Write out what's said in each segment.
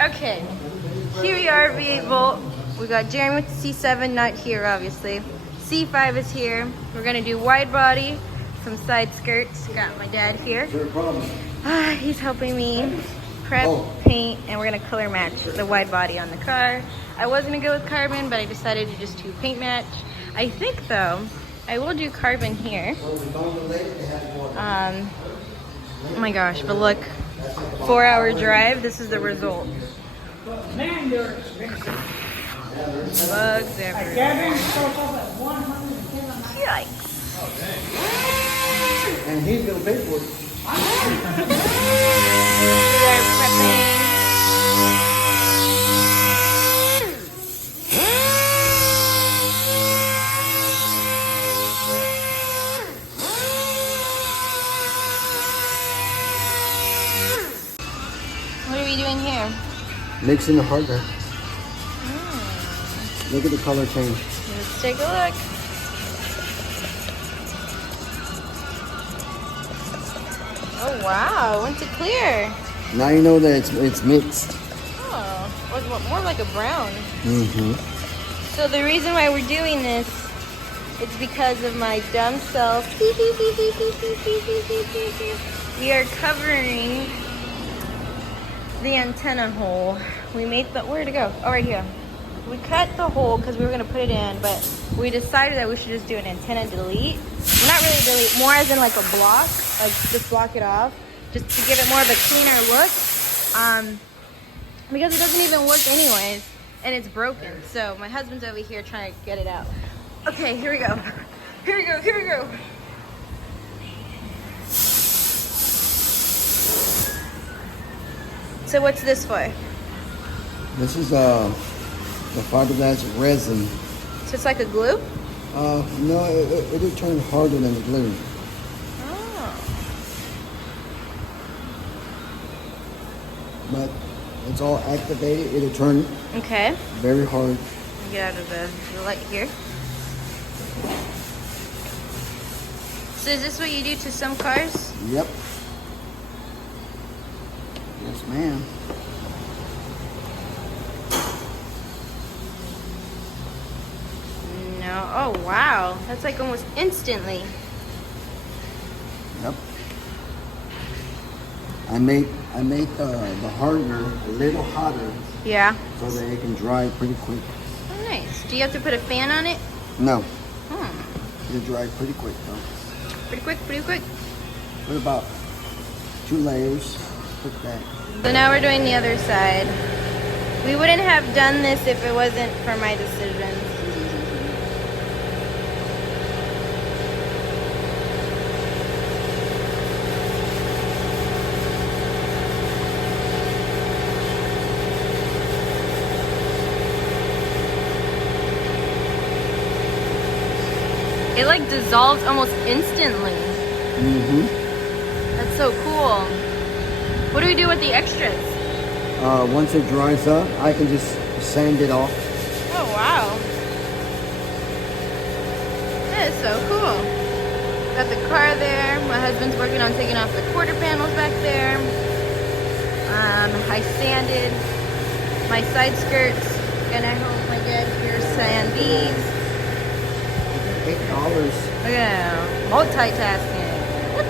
Okay, here we are, V8 Volt. We got Jeremy with the C7 nut here, obviously. C5 is here. We're gonna do wide body, some side skirts. Got my dad here. He's helping me prep, paint, and we're gonna color match the wide body on the car. I was gonna go with carbon, but I decided to just do paint match. I think though, I will do carbon here. Oh my gosh, but look, 4-hour drive, this is the result. Bugs everywhere. Yikes. And he's gonna pay for it. We are prepping. What are we doing here? Mixing the hardware. Look at the color change. Let's take a look. Oh wow, it went to clear. Now you know that it's mixed. Oh, it was more like a brown. Mm-hmm. So the reason why we're doing this, it's because of my dumb self. We are covering the antenna hole. We made the, where'd it go? Oh, right here. We cut the hole because we were gonna put it in, but we decided that we should just do an antenna delete. Well, not really delete, more as in like a block, like just block it off, just to give it more of a cleaner look. Because it doesn't even work anyways, and it's broken. So my husband's over here trying to get it out. Okay, here we go. Here we go, here we go. So what's this for? This is the fiberglass resin. So it's like a glue? No, it'll turn harder than the glue. Oh. But it's all activated. It'll turn Okay. very hard. Get out of the light here. So is this what you do to some cars? Yep. Yes, ma'am. No. Oh wow, that's like almost instantly. Yep. I make the hardware a little hotter Yeah. so that it can dry pretty quick. Oh, nice. Do you have to put a fan on it? No, Hmm. it'll dry pretty quick though. Pretty quick, pretty quick. Put about 2 layers. Put that. So now we're doing the other side. We wouldn't have done this if it wasn't for my decision. It like dissolves almost instantly. Mm-hmm. That's so cool. What do we do with the extras? Once it dries up, I can just sand it off. Oh wow. That is so cool. Got the car there. My husband's working on taking off the quarter panels back there. I sanded my side skirts. Gonna help my dad here sand these. $8. Look at him, multitasking. What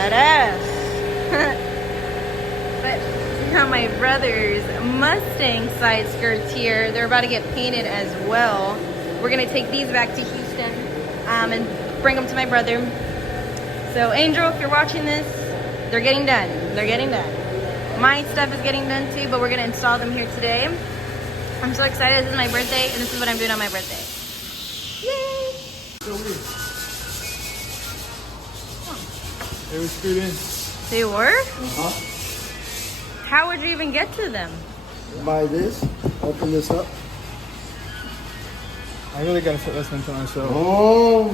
Badass. But now my brother's Mustang side skirts here, they're about to get painted as well. We're gonna take these back to Houston and bring them to my brother. So Angel, if you're watching this, they're getting done. They're getting done. My stuff is getting done too, but we're gonna install them here today. I'm so excited. This is my birthday, and this is what I'm doing on my birthday. Yay! They were screwed in. They were? Uh-huh. How would you even get to them? Buy this, open this up. I really gotta set this into myself. Oh!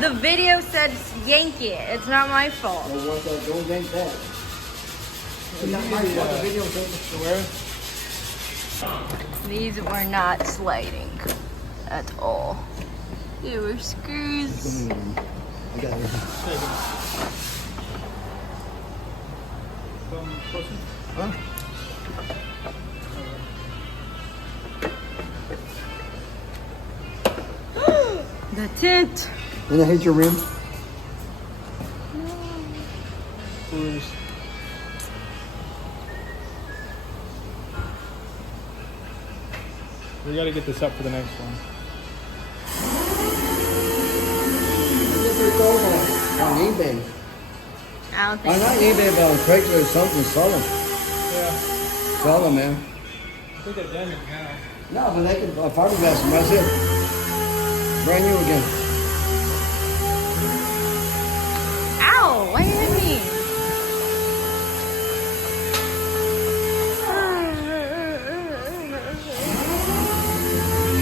The video said yank it. It's not my fault. Don't yank that. It's not my fault. The video said Where? These were not sliding at all. They were screws. I got it. Huh? The tint. Did I hit your rim? Bruised. We gotta get this up for the next one. On eBay. I don't I'm think. not eBay, but on Craigslist or something. Sell them. Yeah. Sell them, man. I think they're damaged now. No, but they can fiberglass them. That's it. Brand new again. Ow! Why you hit me?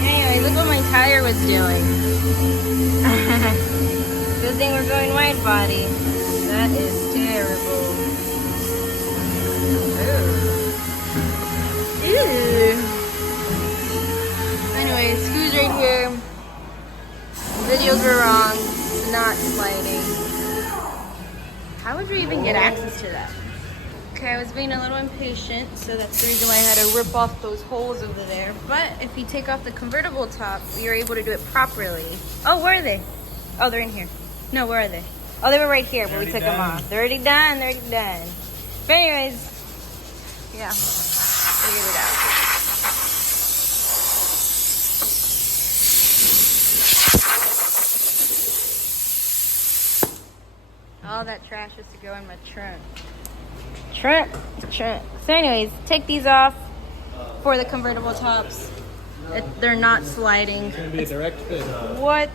Anyway, look what my tire was doing. Good thing we're going wide body. That is terrible. Ew. Ew. Anyway, screws right here. Video go wrong. It's not sliding. How would we even get access to that? Okay, I was being a little impatient, so that's the reason why I had to rip off those holes over there. But if you take off the convertible top, you're able to do it properly. Oh, where are they? Oh, they're in here. No, where are they? Oh, they were right here, but we took them off. They're already done. They're already done. But anyways, yeah, figured it out. All that trash is to go in my trunk. Trunk. So anyways, take these off for the convertible tops. They're not sliding. It's gonna be a direct fit. What?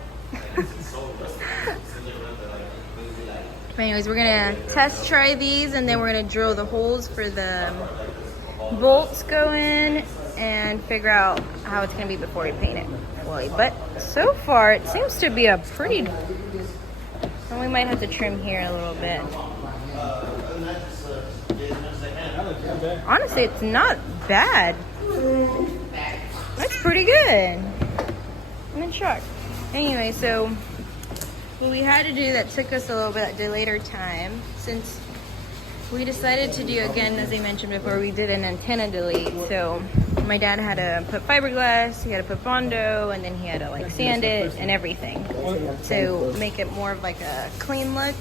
But anyways, we're gonna test try these and then we're gonna drill the holes for the bolts go in and figure out how it's gonna be before we paint it fully. But so far it seems to be a pretty, and we might have to trim here a little bit. Honestly, it's not bad. That's pretty good. I'm in shock. Anyway, so what we had to do that took us a little bit, delayed our time, since we decided to do, again, as I mentioned before, we did an antenna delete. So my dad had to put fiberglass, he had to put Bondo, and then he had to like sand it and everything to make it more of like a clean look.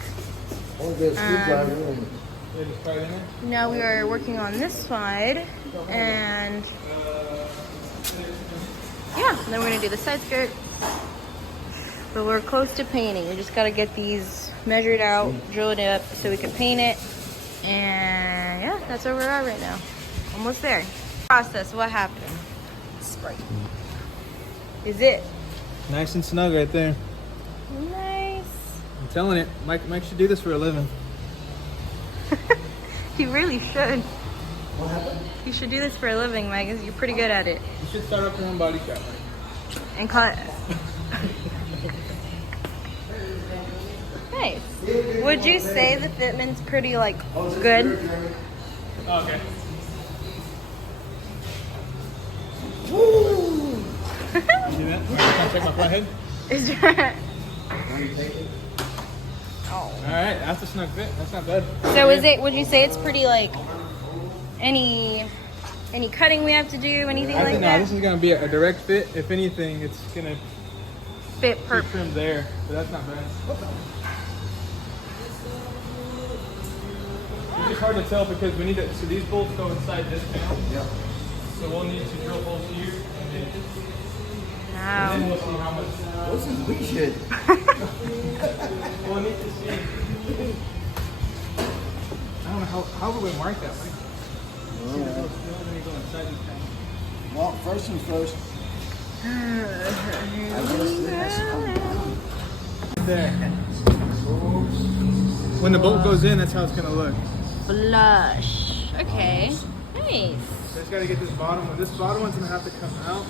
Now we are working on this side, and yeah, then we're gonna do the side skirt. But we're close to painting. We just gotta get these measured out, drill it up so we can paint it. And yeah, that's where we are right now. Almost there. Process, what happened? Spray. Is it? Nice and snug right there. Nice. I'm telling it, Mike should do this for a living. You really should. What happened? You should do this for a living, Mike, 'cause you're pretty good at it. You should start up your own body shop, Mike. And cut. Nice. Would you say the fitment's pretty like good? Oh, okay. You do that? Can I check my front head? Is there? All right, that's a snug fit. That's not bad. So is it? Would you say it's pretty like any cutting we have to do? Anything like No, that? this is gonna be a direct fit. If anything, it's gonna Fit be perfect. trimmed there, but that's not bad. It's just hard to tell because we need to. So these bolts go inside this panel. Yeah. So we'll need to drill holes here, and then Wow. we'll see how much. What's this weak shit? We'll need to see. I don't know how would we mark that, Mike? Well, first and first. There. When the bolt goes in, that's how it's gonna look. Flush. Okay. Nice. Just gotta get this bottom one. This bottom one's gonna have to come out.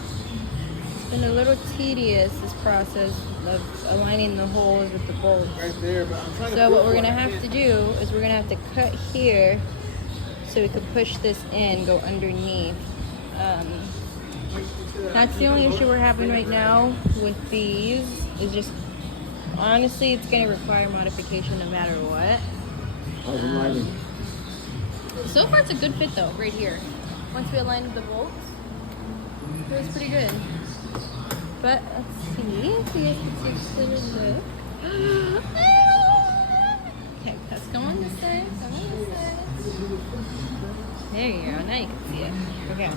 It's been a little tedious, this process of aligning the holes with the bolts. Right there, but I'm trying to. So what we're gonna have to do is we're gonna have to cut here so we can push this in, go underneath. That's the only issue we're having right now with these. Is just honestly, it's gonna require modification no matter what. How's the lighting? So far, it's a good fit though, right here. Once we aligned the bolts, it was pretty good. But let's see if you guys can see a look. Okay, let's go on this side. Go on this side. There you go. Now you can see it. Okay.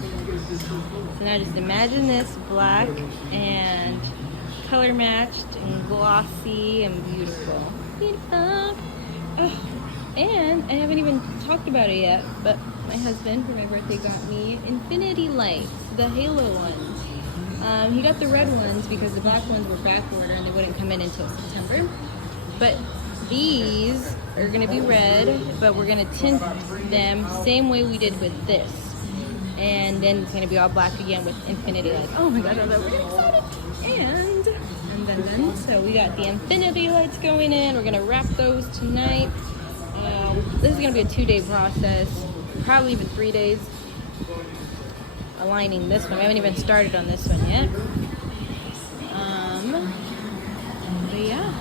So now just imagine this black and color matched and glossy and beautiful. Beautiful. Oh, and I haven't even talked about it yet, but my husband for my birthday got me infinity lights, the halo ones. He got the red ones because the black ones were back order and they wouldn't come in until September. But these are gonna be red, but we're gonna tint them same way we did with this. And then it's gonna be all black again with infinity lights. Oh my god, we're getting excited. And then, so we got the infinity lights going in. We're gonna wrap those tonight. This is gonna be a 2-day process, probably even 3 days. Aligning this one. I haven't even started on this one yet. But yeah,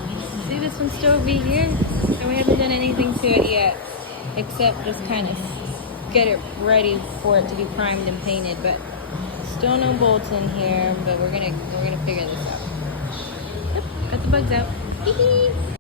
see this one's still over here, and we haven't done anything to it yet, except just kind of get it ready for it to be primed and painted. But still no bolts in here. But we're gonna figure this out. Yep, got the bugs out. Hee hee.